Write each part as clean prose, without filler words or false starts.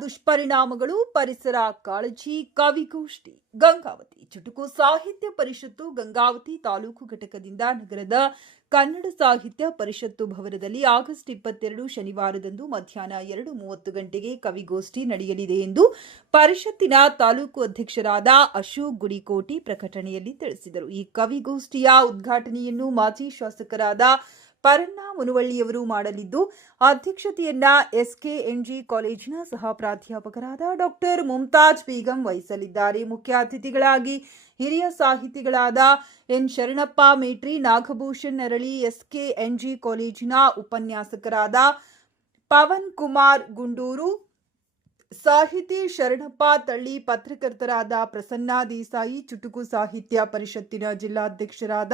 ದುಷ್ಪರಿಣಾಮಗಳು, ಪರಿಸರ ಕಾಳಜಿ, ಕವಿಗೋಷ್ಠಿ. ಗಂಗಾವತಿ ಚುಟುಕು ಸಾಹಿತ್ಯ ಪರಿಷತ್ತು ಗಂಗಾವತಿ ತಾಲೂಕು ಘಟಕದಿಂದ ನಗರದ ಕನ್ನಡ ಸಾಹಿತ್ಯ ಪರಿಷತ್ತು ಭವನದಲ್ಲಿ ಆಗಸ್ಟ್ 22 ಶನಿವಾರದಂದು ಮಧ್ಯಾಹ್ನ 2:30 ಗಂಟೆಗೆ ಕವಿಗೋಷ್ಠಿ ನಡೆಯಲಿದೆ ಎಂದು ಪರಿಷತ್ತಿನ ತಾಲೂಕು ಅಧ್ಯಕ್ಷರಾದ ಅಶೋಕ್ ಗುಡಿಕೋಟಿ ಪ್ರಕಟಣೆಯಲ್ಲಿ ತಿಳಿಸಿದರು. ಈ ಕವಿಗೋಷ್ಠಿಯ ಉದ್ಘಾಟನೆಯನ್ನು ಮಾಜಿ ಶಾಸಕರಾದ ಪರನ್ನ ಮುನುವಳ್ಳಿಯವರು ಮಾಡಲಿದ್ದು, ಅಧ್ಯಕ್ಷತೆಯನ್ನ ಎಸ್ಕೆಎನ್ಜಿ ಕಾಲೇಜಿನ ಸಹ ಪ್ರಾಧ್ಯಾಪಕರಾದ ಡಾಕ್ಟರ್ ಮುಮ್ತಾಜ್ ಬೇಗಂ ವಹಿಸಲಿದ್ದಾರೆ. ಮುಖ್ಯ ಅತಿಥಿಗಳಾಗಿ ಹಿರಿಯ ಸಾಹಿತಿಗಳಾದ ಎನ್ ಶರಣಪ್ಪ ಮೇಟ್ರಿ, ನಾಗಭೂಷಣ್ ನರಳಿ, ಎಸ್ಕೆಎನ್ಜಿ ಕಾಲೇಜಿನ ಉಪನ್ಯಾಸಕರಾದ ಪವನ್ ಕುಮಾರ್ ಗುಂಡೂರು, ಸಾಹಿತಿ ಶರಣಪ್ಪ ತಳ್ಳಿ, ಪತ್ರಕರ್ತರಾದ ಪ್ರಸನ್ನ ದೇಸಾಯಿ, ಚುಟುಕು ಸಾಹಿತ್ಯ ಪರಿಷತ್ತಿನ ಜಿಲ್ಲಾಧ್ಯಕ್ಷರಾದ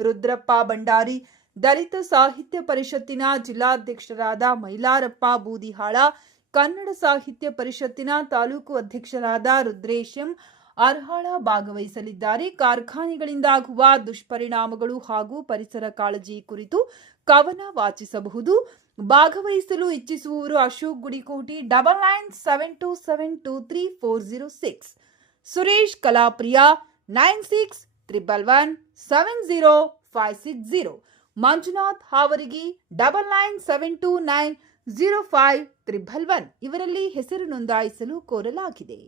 ರುದ್ರಪ್ಪ ಭಂಡಾರಿ, ದಲಿತ ಸಾಹಿತ್ಯ ಪರಿಷತ್ತಿನ ಜಿಲ್ಲಾಧ್ಯಕ್ಷರಾದ ಮೈಲಾರಪ್ಪ ಬೂದಿಹಾಳ, ಕನ್ನಡ ಸಾಹಿತ್ಯ ಪರಿಷತ್ತಿನ ತಾಲೂಕು ಅಧ್ಯಕ್ಷರಾದ ರುದ್ರೇಶಂ ಅರ್ಹಾಳ ಭಾಗವಹಿಸಲಿದ್ದಾರೆ. ಕಾರ್ಖಾನೆಗಳಿಂದಾಗುವ ದುಷ್ಪರಿಣಾಮಗಳು ಹಾಗೂ ಪರಿಸರ ಕಾಳಜಿ ಕುರಿತು ಕವನ ವಾಚಿಸಬಹುದು. ಭಾಗವಹಿಸಲು ಇಚ್ಛಿಸುವವರು ಅಶೋಕ್ ಗುಡಿಕೋಟಿ 9972723406, ಸುರೇಶ್ ಕಲಾಪ್ರಿಯ 9611170560, ಮಂಜುನಾಥ್ ಹಾವರಗಿ 9972905111 ಇವರಲ್ಲಿ ಹೆಸರು ನೋಂದಾಯಿಸಲು ಕೋರಲಾಗಿದೆ.